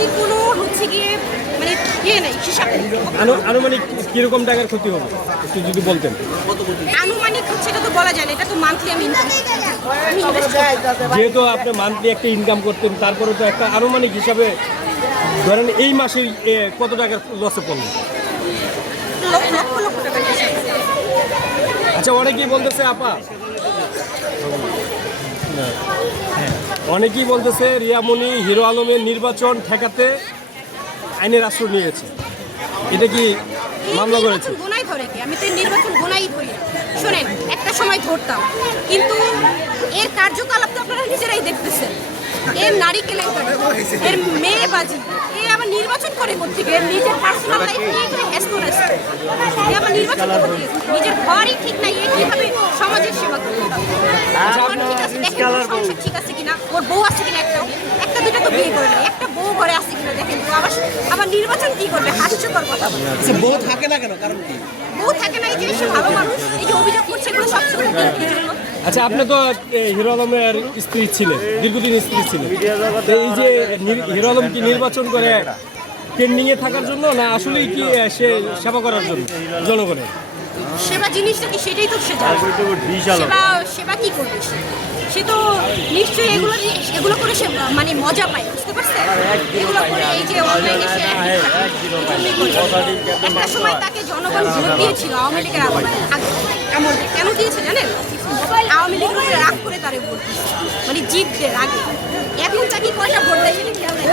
ক্ষতির কোনো হচ্ছে গিয়ে মানে নেই, হিসাব নেই। আনুমানিক কিরকম টাকার ক্ষতি হবে একটু যদি বলতেন। আনুমানিক হচ্ছে এটা তো বলা যায় না, এটা তো মান্থলি আমি ইনকাম যেহেতু আপনি মান্থলি একটা ইনকাম করতেন, তারপরে তো একটা আনুমানিক হিসাবে ধরেন এই মাসে কত টাকার লসে পড়লো। লক্ষ লক্ষ টাকা হিসাব। আচ্ছা, অনেকেই বলতেছে আপা, অনেকেই বলতেছে রিয়ামণি হিরো আলমের নির্বাচন ঠেকাতে আইনের আশ্রয় নিয়েছে, এটা কি মামলা করেছে? গোনাই ধরে কি? আমি তো নির্বাচন গোনাই ধরি। শোনেন, একটা সময় ধরতাম, কিন্তু এর কার্যকলাপ তো আপনারা নিজেরাই দেখতেছেন। এর নারী কেলেঙ্কারি, এর মেয়েবাজি, এ আবার নির্বাচন করে কোথেকে? নিজের পার্সোনাল লাইফ নিয়ে ব্যস্ত রয়েছে। এ আবার নির্বাচন করতে নিজের ঘরই ঠিক নাই, এ কিভাবে সমাজের সেবা করবে? ঠিক আছে, দেখেন ওর সংসার ঠিক আছে কিনা, ওর বউ আছে কিনা, একটা দুটো তো বিয়ে করে নাই, একটা বউ ঘরে আছে কিনা দেখেন তো। আবার নির্বাচন কি করবে? হাস্যকর কথা। বউ থাকে না কেন, কারণ কি? বউ থাকে না, এই যে সে ভালো মানুষ, এই যে অভিযোগ করছে এগুলো সব সত্যি। আচ্ছা, আপনি তো হিরো আলমের স্ত্রী ছিলেন, দীর্ঘদিন স্ত্রী ছিলেন, তো এই যে হিরো আলম কি নির্বাচন করে ট্রেন্ডিংয়ে থাকার জন্য, না আসলেই কি সে সেবা করার জন্য জনগণের? সেবা জিনিসটা কি সেটাই তো সে জানে। সেবা কি করবে সে? সে তো নিশ্চয়ই এগুলো করে সে মানে মজা পায়, বুঝতে পারছেন? এগুলো করে এই যে অনলাইনে সে একটা সময় তাকে জনগণ ভোট দিয়েছিল আওয়ামী লীগের আমলে। কেন দিয়েছে জানেন? আওয়ামী লীগের উপরে রাগ করে তারে ভোট দিয়েছে, মানে জিতদের আগে। এখন তাকে কয়টা ভোট দেয় সেটা খেয়াল নেই।